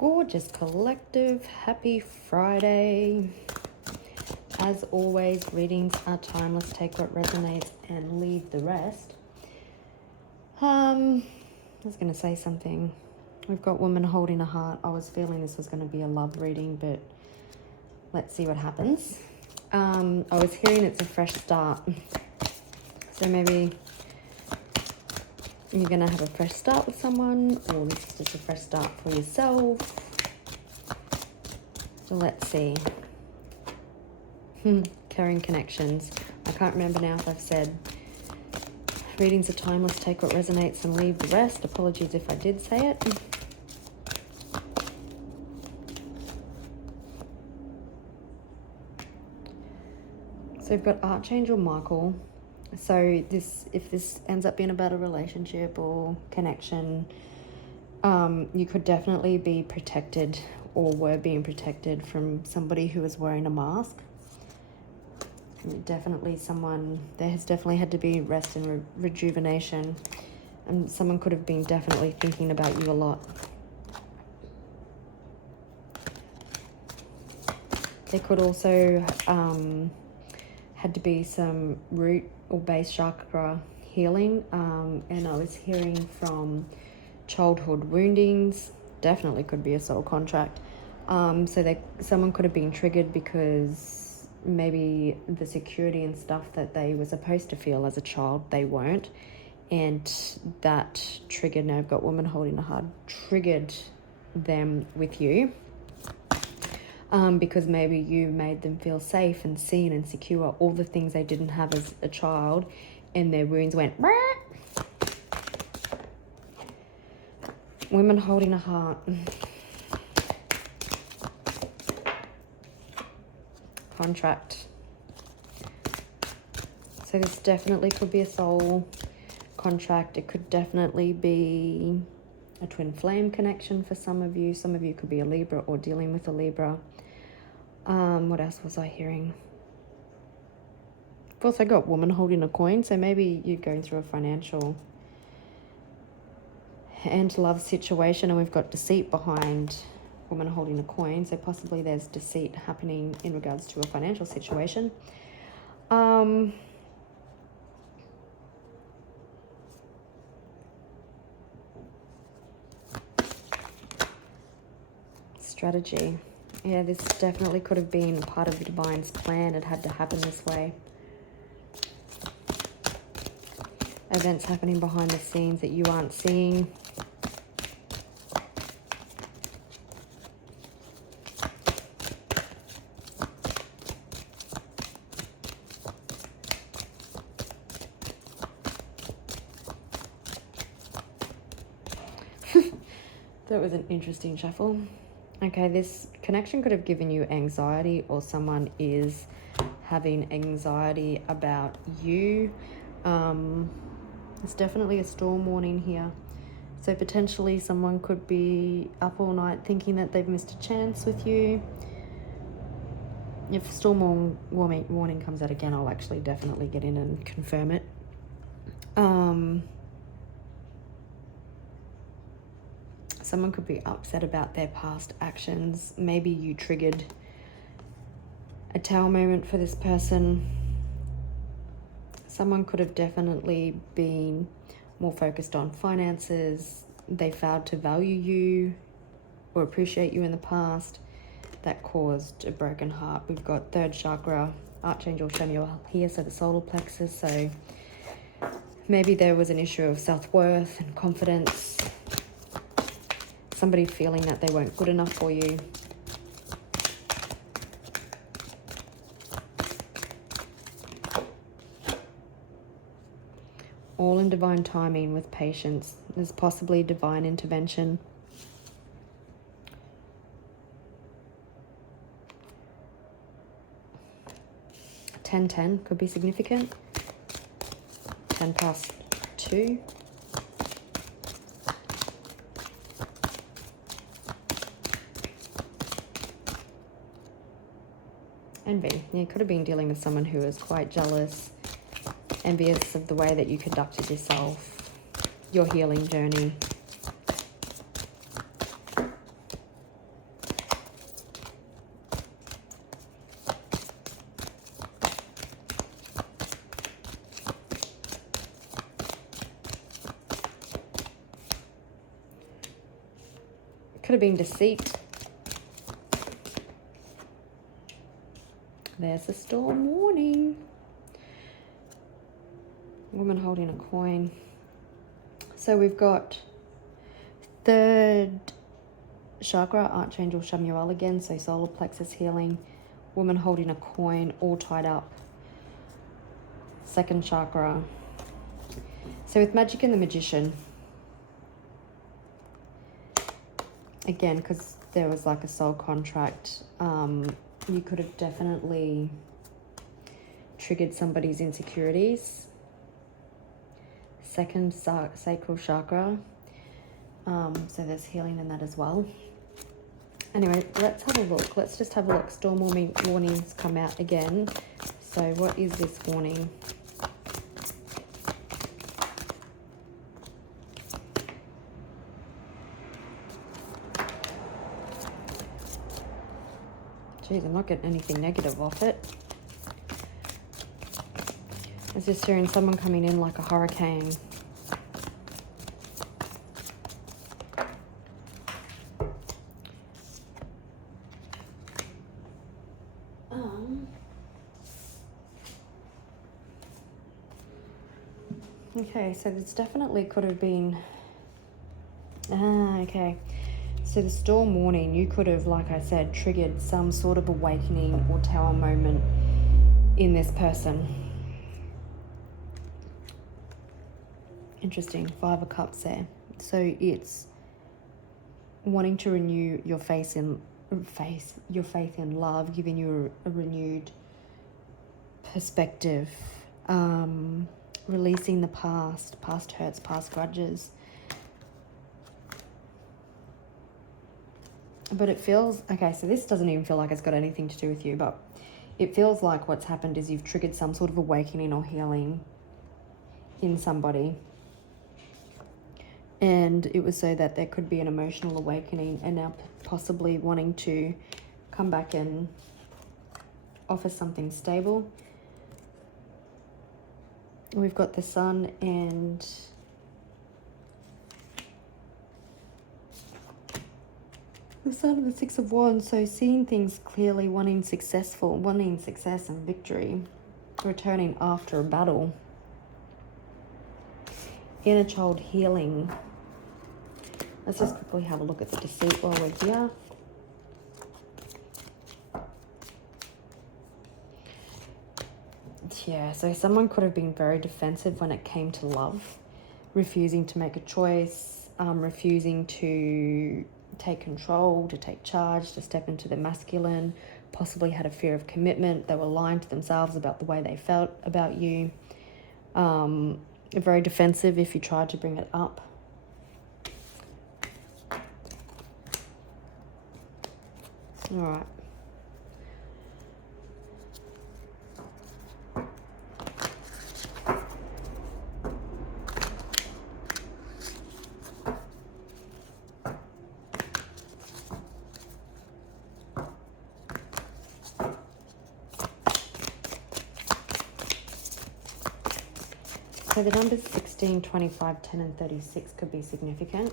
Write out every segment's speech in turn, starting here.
Gorgeous collective, happy Friday. As always, readings are timeless. Take what resonates and leave the rest. I was going to say something. We've got woman holding a heart. I was feeling this was going to be a love reading, but let's see what happens. I was hearing it's a fresh start. So maybe you're going to have a fresh start with someone, or this is just a fresh start for yourself. So let's see. Carrying connections. I can't remember now if I've said readings are timeless, take what resonates and leave the rest. Apologies if I did say it. So we've got Archangel Michael. So if this ends up being about a relationship or connection, you could definitely be protected or were being protected from somebody who is wearing a mask. Definitely there has definitely had to be rest and rejuvenation, and someone could have been definitely thinking about you a lot. There could also had to be some root or base chakra healing, and I was hearing from childhood woundings. Definitely could be a soul contract. So someone could have been triggered because maybe the security and stuff that they were supposed to feel as a child, they weren't. And that triggered, now I've got woman holding a heart, triggered them with you. Because maybe you made them feel safe and seen and secure, all the things they didn't have as a child, and their wounds went, Brr! Women holding a heart. Contract. So this definitely could be a soul contract. It could definitely be a twin flame connection for some of you. Some of you could be a Libra or dealing with a Libra. What else was I hearing? Of course, I got woman holding a coin. So maybe you're going through a financial and love situation, and we've got deceit behind woman holding a coin. So possibly there's deceit happening in regards to a financial situation. Strategy. Yeah, this definitely could have been part of the divine's plan. It had to happen this way. Events happening behind the scenes that you aren't seeing. That was an interesting shuffle. Okay, this connection could have given you anxiety, or someone is having anxiety about you. It's definitely a storm warning here. So potentially someone could be up all night thinking that they've missed a chance with you. If storm warning comes out again, I'll actually definitely get in and confirm it. Someone could be upset about their past actions. Maybe you triggered a tower moment for this person. Someone could have definitely been more focused on finances. They failed to value you or appreciate you in the past. That caused a broken heart. We've got third chakra, Archangel Chamuel here, so the solar plexus. So maybe there was an issue of self-worth and confidence. Somebody feeling that they weren't good enough for you. All in divine timing with patience. There's possibly divine intervention. (10-10) could be significant. 10 past 2. Envy. You could have been dealing with someone who is quite jealous, envious of the way that you conducted yourself, your healing journey. Could have been deceit. There's the storm warning. Woman holding a coin. So we've got third chakra, Archangel Chamuel again, so solar plexus healing. Woman holding a coin, all tied up. Second chakra. So with Magic and the Magician, again, because there was like a soul contract, you could have definitely triggered somebody's insecurities. Second sacral chakra. So there's healing in that as well. Anyway, let's have a look. Let's just have a look. Storm warnings come out again. So what is this warning? Geez, I'm not getting anything negative off it. I was just hearing someone coming in like a hurricane. Okay, so this definitely could have been... okay. So the storm warning, you could have, like I said, triggered some sort of awakening or tower moment in this person. Interesting, 5 of Cups there. So it's wanting to renew your faith in love, giving you a renewed perspective, releasing the past hurts, past grudges. But it feels, okay, so this doesn't even feel like it's got anything to do with you, but it feels like what's happened is you've triggered some sort of awakening or healing in somebody. And it was so that there could be an emotional awakening, and now possibly wanting to come back and offer something stable. We've got the Sun and the Sun and the 6 of Wands. So seeing things clearly, wanting success and victory, returning after a battle. Inner child healing. Let's just quickly have a look at the deceit while we're here. Yeah, so someone could have been very defensive when it came to love, refusing to make a choice, refusing to take control, to take charge, to step into the masculine, possibly had a fear of commitment. They were lying to themselves about the way they felt about you. Very defensive if you tried to bring it up. All right. So the numbers 16, 25, 10 and 36 could be significant.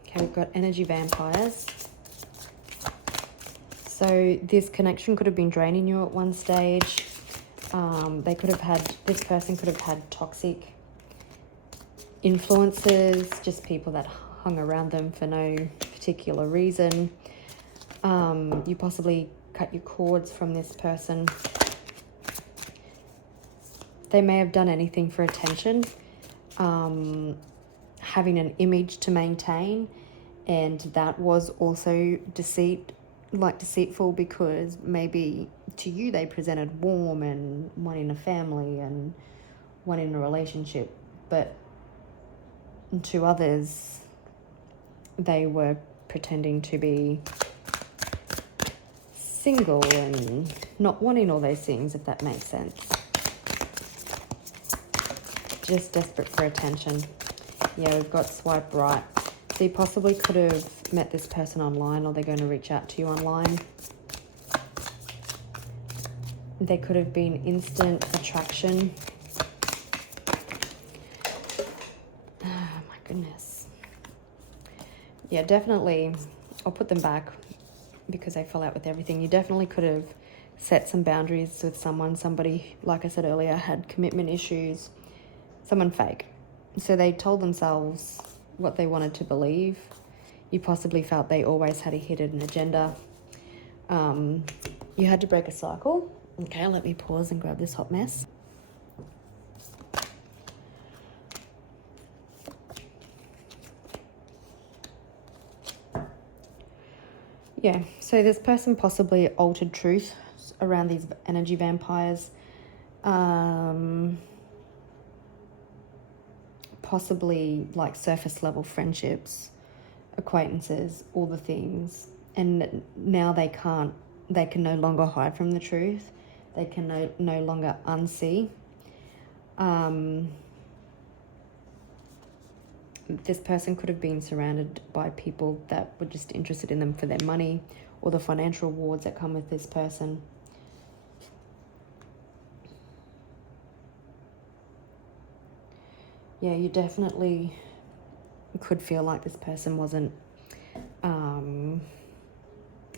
Okay, we've got energy vampires. So this connection could have been draining you at one stage. This person could have had toxic influences, just people that hung around them for no particular reason. You possibly cut your cords from this person. They may have done anything for attention, having an image to maintain, and that was also deceitful, because maybe to you they presented warm and wanting a family and wanting a relationship, but to others they were pretending to be single and not wanting all those things, if that makes sense. Just desperate for attention. Yeah, we've got swipe right. So you possibly could have met this person online, or they're going to reach out to you online. There could have been instant attraction. Oh my goodness. Yeah, definitely. I'll put them back because they fell out with everything. You definitely could have set some boundaries with someone. Somebody, like I said earlier, had commitment issues. Someone fake. So they told themselves what they wanted to believe. You possibly felt they always had a hidden agenda. You had to break a cycle. Okay, let me pause and grab this hot mess. Yeah, so this person possibly altered truth around these energy vampires. Possibly like surface level friendships, acquaintances, all the things. And now they can no longer hide from the truth. They can no longer unsee. This person could have been surrounded by people that were just interested in them for their money or the financial rewards that come with this person. Yeah, you definitely could feel like this person wasn't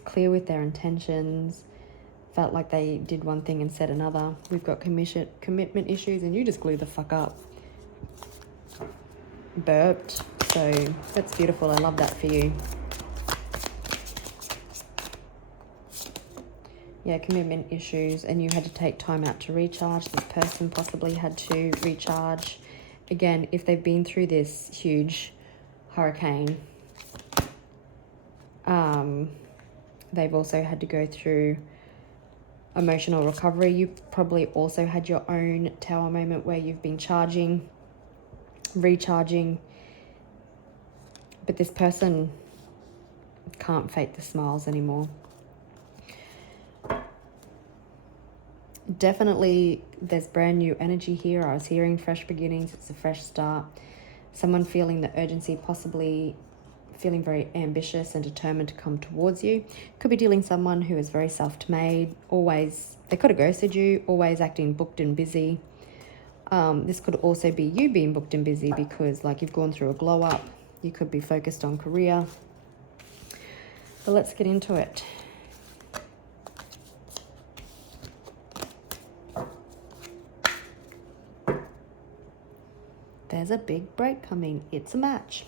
clear with their intentions, felt like they did one thing and said another. We've got commitment issues, and you just glue the fuck up. Burped. So that's beautiful. I love that for you. Yeah, commitment issues, and you had to take time out to recharge. This person possibly had to recharge. Again, if they've been through this huge hurricane, they've also had to go through emotional recovery. You've probably also had your own tower moment where you've been charging, recharging, but this person can't fake the smiles anymore. Definitely there's brand new energy here. I was hearing fresh beginnings. It's a fresh start. Someone feeling the urgency, possibly feeling very ambitious and determined to come towards you. Could be dealing with someone who is very self-made, always, they could have ghosted you, always acting booked and busy. This could also be you being booked and busy because like you've gone through a glow up. You could be focused on career. But let's get into it. There's a big break coming. It's a match.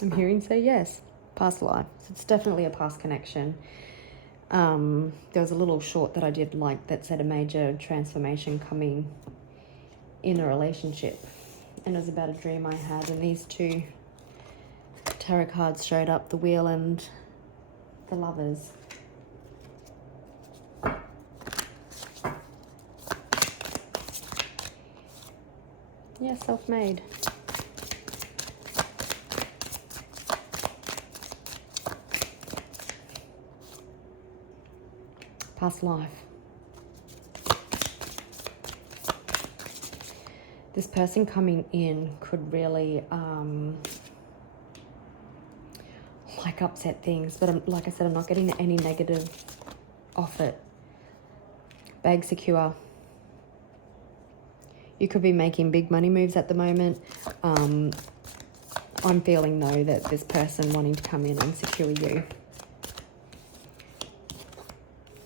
I'm hearing say yes. Past life. So it's definitely a past connection. There was a little short that I did like that said a major transformation coming in a relationship. And it was about a dream I had. And these two tarot cards showed up, the Wheel and the Lovers. Yeah, self-made. Past life. This person coming in could really like upset things, but like I said, I'm not getting any negative off it. Bag secure. You could be making big money moves at the moment. I'm feeling though that this person wanting to come in and secure you.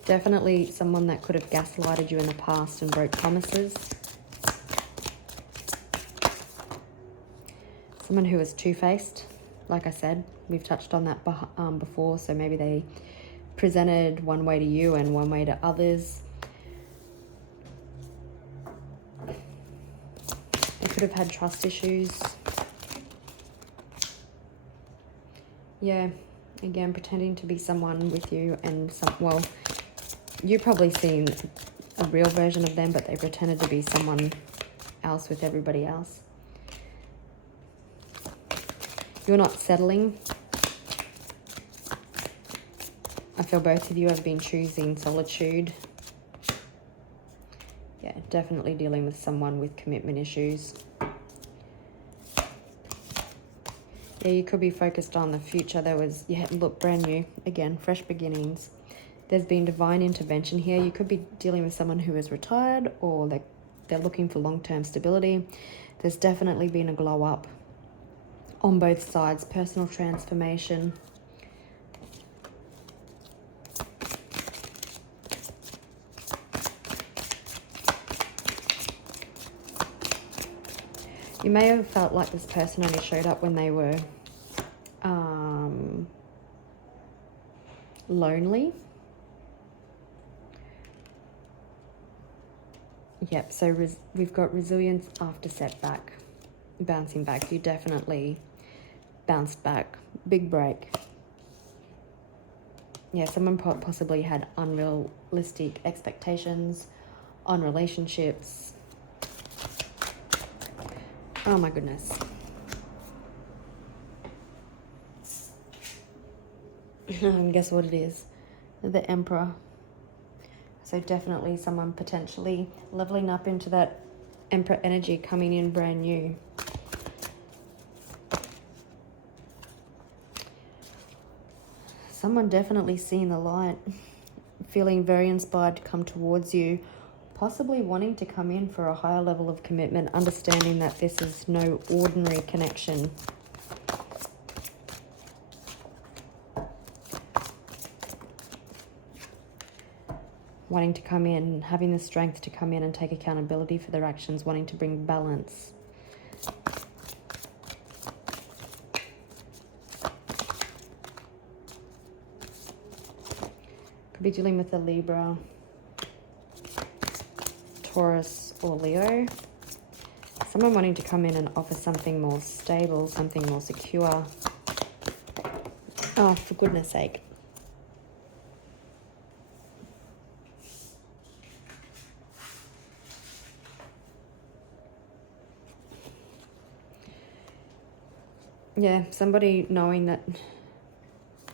Definitely someone that could have gaslighted you in the past and broke promises. Someone who is two-faced. Like I said, we've touched on that before. So maybe they presented one way to you and one way to others. They could have had trust issues. Yeah, again, pretending to be someone with you and well, you've probably seen a real version of them, but they pretended to be someone else with everybody else. You're not settling. I feel both of you have been choosing solitude. Yeah, definitely dealing with someone with commitment issues. Yeah, you could be focused on the future. Look, brand new. Again, fresh beginnings. There's been divine intervention here. You could be dealing with someone who is retired or they're looking for long-term stability. There's definitely been a glow up. on both sides, personal transformation. You may have felt like this person only showed up when they were lonely. Yep, so we've got resilience after setback, bouncing back. You definitely bounced back. Big break. Yeah, someone possibly had unrealistic expectations on relationships. Oh my goodness. And guess what it is? The Emperor. So definitely someone potentially leveling up into that Emperor energy, coming in brand new. Someone definitely seeing the light, feeling very inspired to come towards you, possibly wanting to come in for a higher level of commitment, understanding that this is no ordinary connection. Wanting to come in, having the strength to come in and take accountability for their actions, wanting to bring balance. Could be dealing with a Libra, Taurus, or Leo. Someone wanting to come in and offer something more stable, something more secure. Oh, for goodness sake. Yeah, somebody knowing that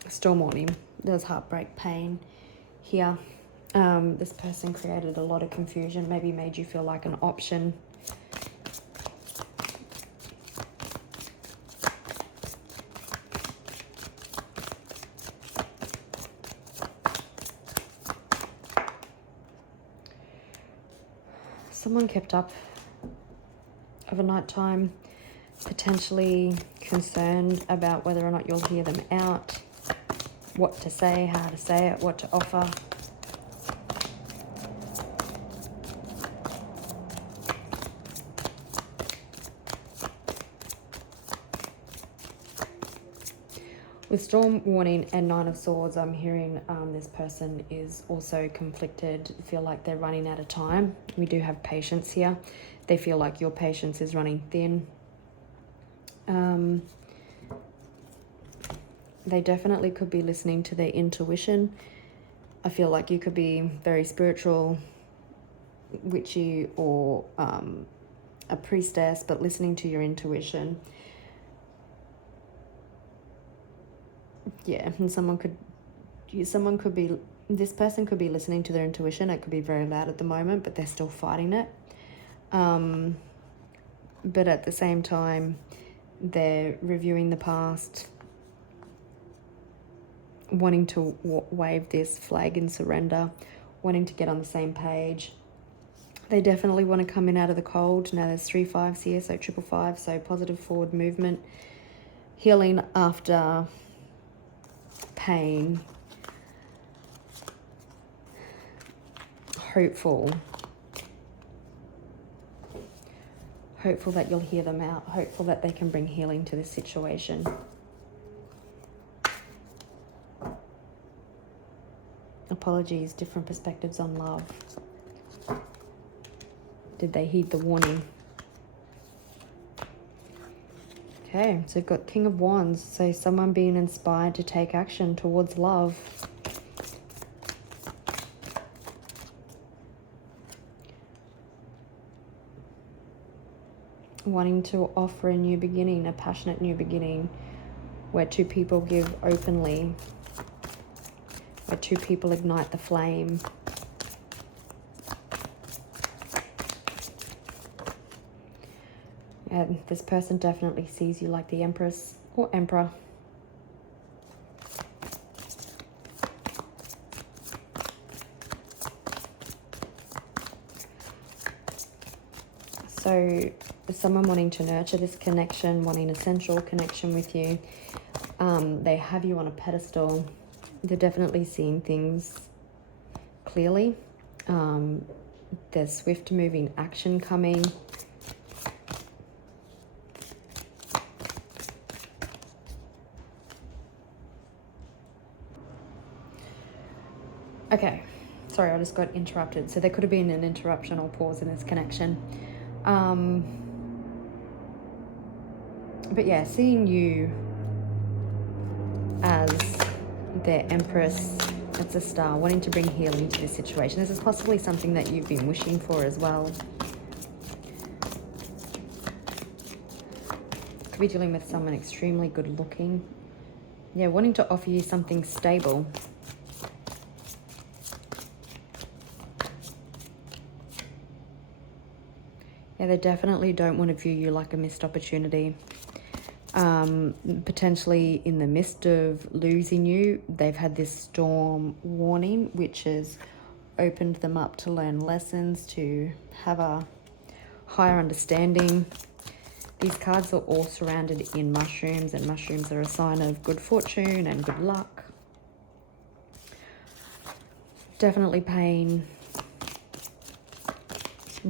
storm warning, there's heartbreak, pain here. This person created a lot of confusion, maybe made you feel like an option. Someone kept up overnight time, potentially concerned about whether or not you'll hear them out, what to say, how to say it, what to offer. With storm warning and Nine of Swords, I'm hearing this person is also conflicted, feel like they're running out of time. We do have patience here. They feel like your patience is running thin. They definitely could be listening to their intuition. I feel like you could be very spiritual, witchy, or a priestess, but listening to your intuition. Yeah, and this person could be listening to their intuition. It could be very loud at the moment, but they're still fighting it. But at the same time, they're reviewing the past, wanting to wave this flag in surrender, wanting to get on the same page. They definitely want to come in out of the cold. Now there's 3 5s here, so 555, so positive forward movement, healing after pain, hopeful that you'll hear them out, hopeful that they can bring healing to this situation. Apologies, different perspectives on love. Did they heed the warning? Okay, so we've got King of Wands, so someone being inspired to take action towards love. Wanting to offer a new beginning, a passionate new beginning, where two people give openly, where two people ignite the flame. And this person definitely sees you like the Empress or Emperor. So So someone wanting to nurture this connection, wanting a sensual connection with you. They have you on a pedestal. They're definitely seeing things clearly. There's swift moving action coming. Okay, sorry, I just got interrupted. So there could have been an interruption or pause in this connection. But yeah, seeing you as their Empress, it's a star, wanting to bring healing to this situation. This is possibly something that you've been wishing for as well. Could be dealing with someone extremely good looking. Yeah, wanting to offer you something stable. Yeah, they definitely don't want to view you like a missed opportunity. Potentially in the midst of losing you, they've had this storm warning, which has opened them up to learn lessons, to have a higher understanding. These cards are all surrounded in mushrooms, and mushrooms are a sign of good fortune and good luck. Definitely pain.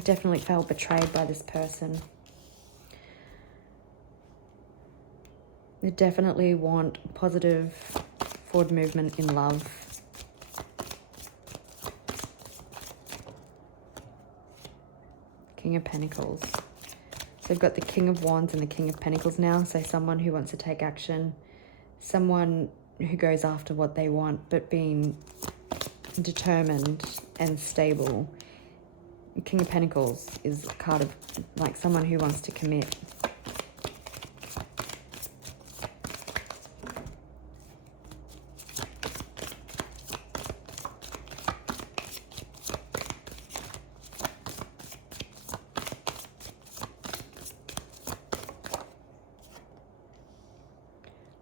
Definitely felt betrayed by this person. They definitely want positive forward movement in love. King of Pentacles. So they've got the King of Wands and the King of Pentacles now. So someone who wants to take action. Someone who goes after what they want, but being determined and stable. King of Pentacles is a card of like someone who wants to commit.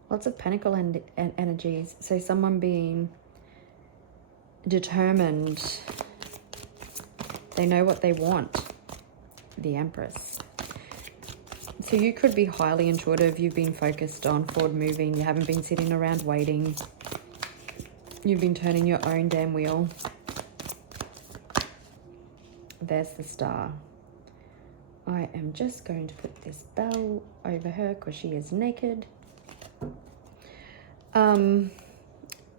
Lots of Pentacle energies. So someone being determined. They know what they want. The Empress. So you could be highly intuitive. You've been focused on forward moving. You haven't been sitting around waiting. You've been turning your own damn wheel. There's the Star. I am just going to put this bell over her because she is naked.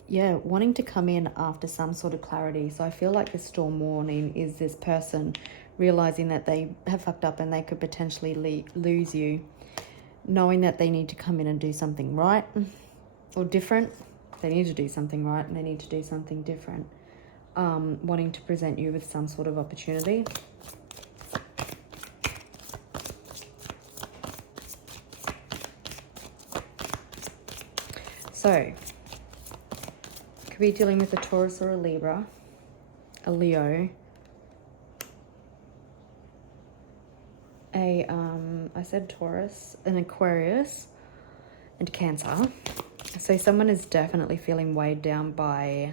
Yeah, wanting to come in after some sort of clarity. So I feel like the storm warning is this person realizing that they have fucked up and they could potentially lose you, knowing that they need to come in and do something right or different. They need to do something right and they need to do something different. Wanting to present you with some sort of opportunity. So, could be dealing with a Taurus or a Libra, a Leo, I said Taurus, an Aquarius, and Cancer. So someone is definitely feeling weighed down by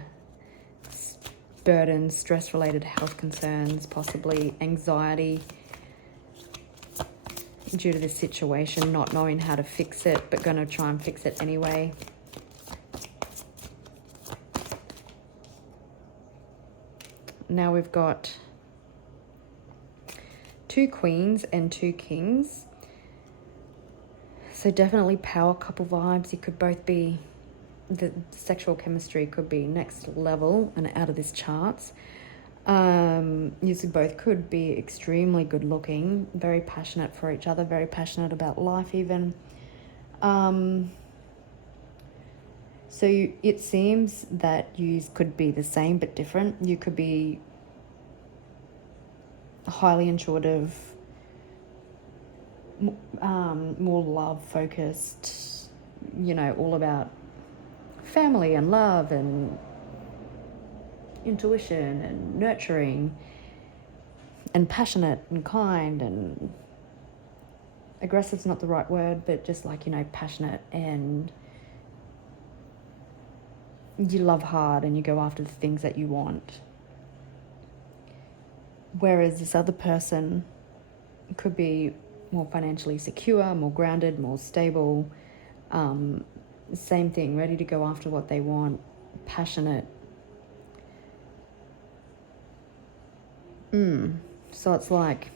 burdens, stress-related health concerns, possibly anxiety due to this situation, not knowing how to fix it, but going to try and fix it anyway. Now we've got 2 queens and 2 kings. So definitely power couple vibes. You could both be, the sexual chemistry could be next level and out of this charts. You both could be extremely good looking, very passionate for each other, very passionate about life even. So it seems that you could be the same but different. You could be highly intuitive, more love focused, you know, all about family and love and intuition and nurturing and passionate and kind, and aggressive's not the right word, but just like, you know, passionate, and you love hard and you go after the things that you want. Whereas this other person could be more financially secure, more grounded, more stable. Same thing, ready to go after what they want, passionate. So it's like,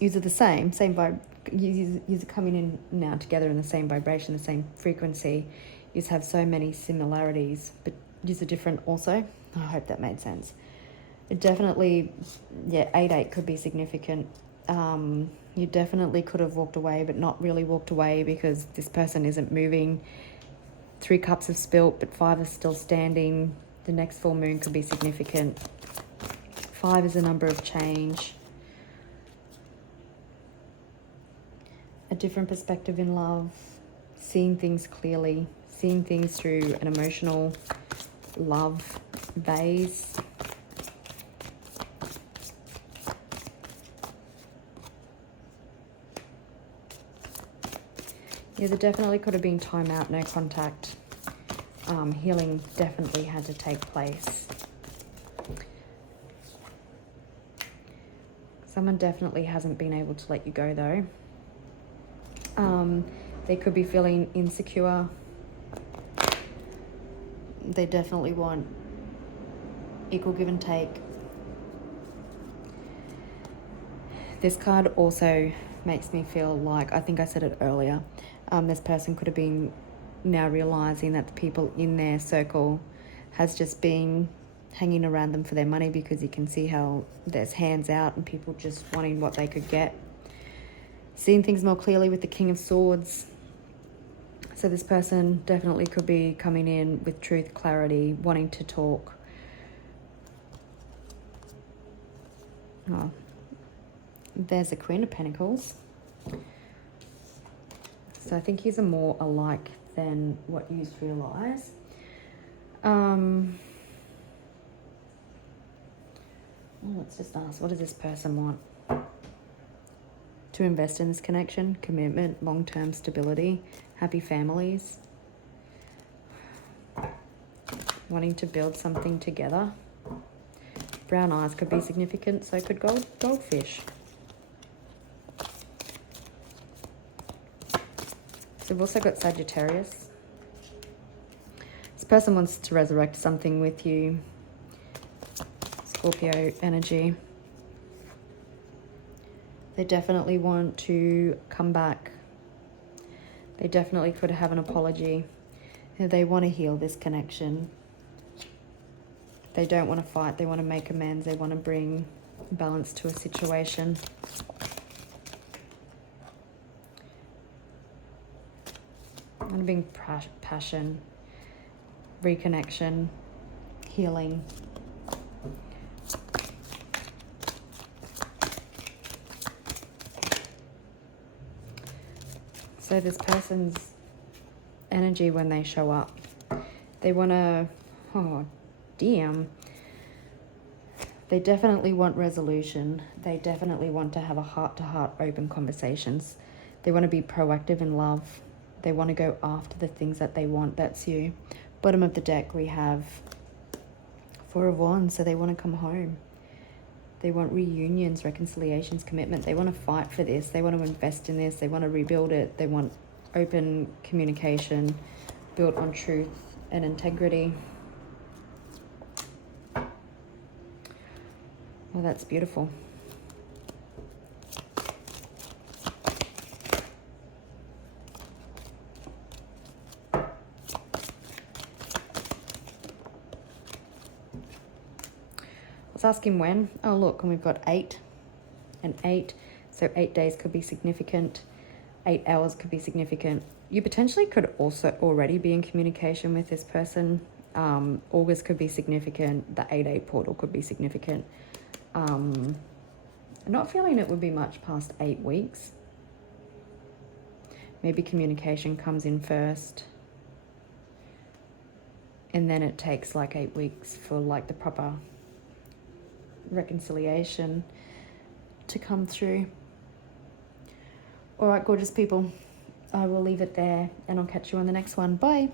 these are the same vibe. You are coming in now together in the same vibration, the same frequency. You have so many similarities, but these are different also. I hope that made sense. It definitely, 8-8 could be significant. You definitely could have walked away, but not really walked away, because this person isn't moving. 3 cups have spilt, but 5 is still standing. The next full moon could be significant. 5 is a number of change. A different perspective in love. Seeing things clearly. Seeing things through an emotional love vase. Yeah, there definitely could have been time out, no contact. Healing definitely had to take place. Someone definitely hasn't been able to let you go, though. They could be feeling insecure. They definitely want equal give and take. This card also makes me feel like, I think I said it earlier, this person could have been now realizing that the people in their circle has just been hanging around them for their money, because you can see how there's hands out and people just wanting what they could get. Seeing things more clearly with the King of Swords. So this person definitely could be coming in with truth, clarity, wanting to talk. Oh, there's a Queen of Pentacles. So I think he's more alike than what you realise. Let's just ask, what does this person want? To invest in this connection, commitment, long-term stability, happy families, wanting to build something together. Brown eyes could be significant, so could goldfish. So we've also got Sagittarius. This person wants to resurrect something with you. Scorpio energy. They definitely want to come back. They definitely could have an apology. They want to heal this connection. They don't want to fight. They want to make amends. They want to bring balance to a situation. I want to bring passion, reconnection, healing. So this person's energy when they show up, they want to, oh damn, they definitely want resolution. They definitely want to have a heart-to-heart open conversations. They want to be proactive in love. They want to go after the things that they want. That's you. Bottom of the deck we have 4 of Wands, so they want to come home. They want reunions, reconciliations, commitment. They want to fight for this. They want to invest in this. They want to rebuild it. They want open communication built on truth and integrity. Well, that's beautiful. Asking when. Oh look, and we've got 8 and 8, so 8 days could be significant. 8 hours could be significant. You potentially could also already be in communication with this person. August could be significant. The 8-8 portal could be significant. I'm not feeling it would be much past 8 weeks. Maybe communication comes in first, and then it takes like 8 weeks for like the proper reconciliation to come through. All right, gorgeous people, I will leave it there and I'll catch you on the next one. Bye.